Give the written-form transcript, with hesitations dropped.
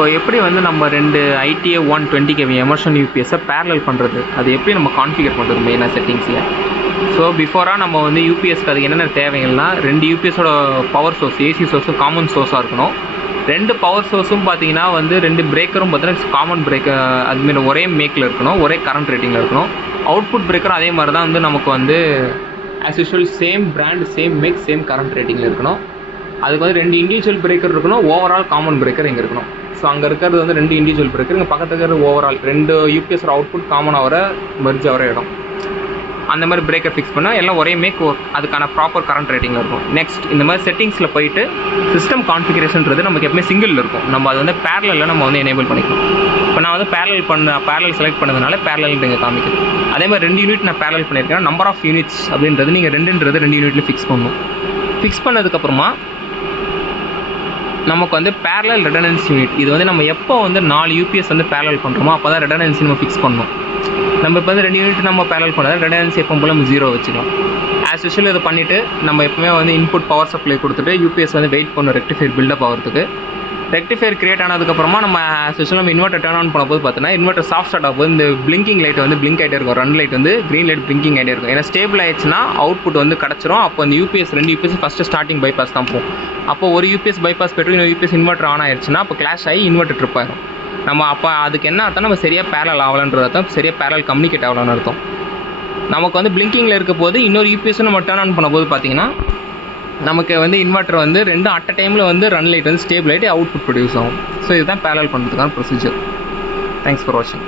இப்போ எப்படி வந்து நம்ம 2 ITA 120 kV எமர்ஷன் யூபிஎஸ்ஸை பேரலல் பண்ணுறது, அது எப்படி நம்ம கான்ஃபிகர் பண்ணுறது மெயினாக செட்டிங்ஸில். ஸோ பிஃபோராக நம்ம வந்து யூபிஎஸ்க்கு அது என்னென்ன தேவைகள்னா, 2 யூபிஎஸோட பவர் சோர்ஸ் ஏசி சோர்ஸும் காமன் சோர்ஸாக இருக்கணும். 2 பவர் சோர்ஸும் பார்த்தீங்கன்னா வந்து 2 பிரேக்கரும் பார்த்தீங்கன்னா காமன் பிரேக்கர் அதுமாரி ஒரே மேக்கில் இருக்கணும், ஒரே கரண்ட் ரேட்டிங்கில் இருக்கணும். அவுட்புட் பிரேக்கரும் அதே மாதிரி தான் வந்து நமக்கு வந்து as usual same brand same make same current ரேட்டிங்கில் இருக்கணும். அதுக்கு வந்து 2 இண்டிவிஜுவல் பிரேக்கர் இருக்கணும், ஓவரால் காமன் பிரேக்கர் இங்கே இருக்கணும். ஸோ அங்கே இருக்கிறது வந்து 2 இண்டிவிஜுவல் பிரேக்கர், இங்கே பக்கத்தில் இருக்கிறது ஓவரால் 2 யூபிஎஸோட அவுட்புட் காமன் ஆகிற மெர்ஜ் ஆகிற இடம். அந்த மாதிரி பிரேக்கர் ஃபிக்ஸ் பண்ணால் எல்லாம் ஒரே மேக் அதுக்கான ப்ராப்பர் கரண்ட் ரேட்டிங்கில் இருக்கும். நெக்ஸ்ட் இந்த மாதிரி செட்டிங்ஸில் போயிட்டு சிஸ்டம் கான்ஃபிகரேஷன்றது நமக்கு எப்பவுமே சிங்கிளில் இருக்கும். நம்ம அது வந்து பேரலில் நம்ம வந்து எனேபிள் பண்ணிக்கலாம். இப்போ நான் வந்து பேரலல் செலக்ட் பண்ணதுனால பேரலல் இங்கே காமிக்குது. அதே மாதிரி 2 யூனிட் நான் பேரலல் பண்ணியிருக்கேன். நம்பர் ஆஃப் யூனிட்ஸ் அப்படின்றது நீங்கள் 2 யூனிட்ல ஃபிக்ஸ் பண்ணணும். ஃபிக்ஸ் பண்ணதுக்கப்புறமா நமக்கு வந்து பேரலல் ரெடண்டன்சி யூனிட், இது வந்து நம்ம எப்போ வந்து 4 யூபிஎஸ் வந்து பேரலல் பண்ணுறோமோ அப்போ தான் ரெடண்டன்சி நம்ம ஃபிக்ஸ் பண்ணணும். நம்ம இப்போ வந்து 2 யூனிட் நம்ம பேரலல் பண்ணால் ரெடண்டன்சி எப்போ போல் நம்ம 0 வச்சுக்கலாம். ஆஸ் யூஷுவல் இதை பண்ணிவிட்டு நம்ம எப்பவுமே வந்து இன்புட் பவர் சப்ளை கொடுத்துட்டு யூபிஎஸ் வந்து வெயிட் பண்ணணும் ரெக்டிஃபையர் பில்டப் ஆகிறதுக்கு. ரெக்டிஃபையர் கிரியேட் ஆனதுக்கப்புறமா நம்ம ஆஸ் யூஷுவல் நம்ம இன்வெர்ட்டர் டர்ன் ஆன் பண்ணும்போது பார்த்தீங்கன்னா இன்வெர்ட்டர் சாஃப்ட் ஸ்டார்ட் ஆகும்போது இந்த பிளிங்கிங் லைட் வந்து பிளிங்க் ஆகிட்டே இருக்கும், ரன் லைட் வந்து க்ரீன் லைட் பிளிங்கிங் ஆகிட்டே இருக்கும். ஏன்னா ஸ்டேபிள் ஆயிடுச்சுன்னா அவுட்புட் வந்து கிடச்சிரும். அப்போ அந்த UPS 2 UPS first starting bypass தான் போகும். அப்போ ஒரு யூபிஎஸ் பைபாஸ் போய்ட்டு இன்னொரு யூபிஎஸ் இன்வெர்ட்டர் ஆன் ஆயிடுச்சுன்னா அப்போ கிளாஷ் ஆகி இன்வெர்ட்டர் ட்ரிப் ஆகிடும். நம்ம அப்போ அதுக்கு என்ன அர்த்தம், நம்ம சரியாக பேரலல் ஆகலன்றது அர்த்தம், சரியாக பேரலல் கம்யூனிகேட் ஆகலன்னு அர்த்தம். நமக்கு வந்து பிளிங்கிங்கில் இருக்க போது இன்னொரு யூபிஎஸ் நம்ம டர்ன் ஆன் பண்ணும்போது பார்த்தீங்கன்னா நமக்கு வந்து இன்வெர்ட்டர் வந்து 2 அட் அ டைமில் வந்து ரன் லைட் வந்து ஸ்டேபிள் ஆகிட்டு அவுட்புட் ப்ரொடியூஸ் ஆகும். ஸோ இதுதான் பேரலல் பண்ணுறதுக்கான ப்ரொசீஜர். தேங்க்ஸ் ஃபார் வாட்சிங்.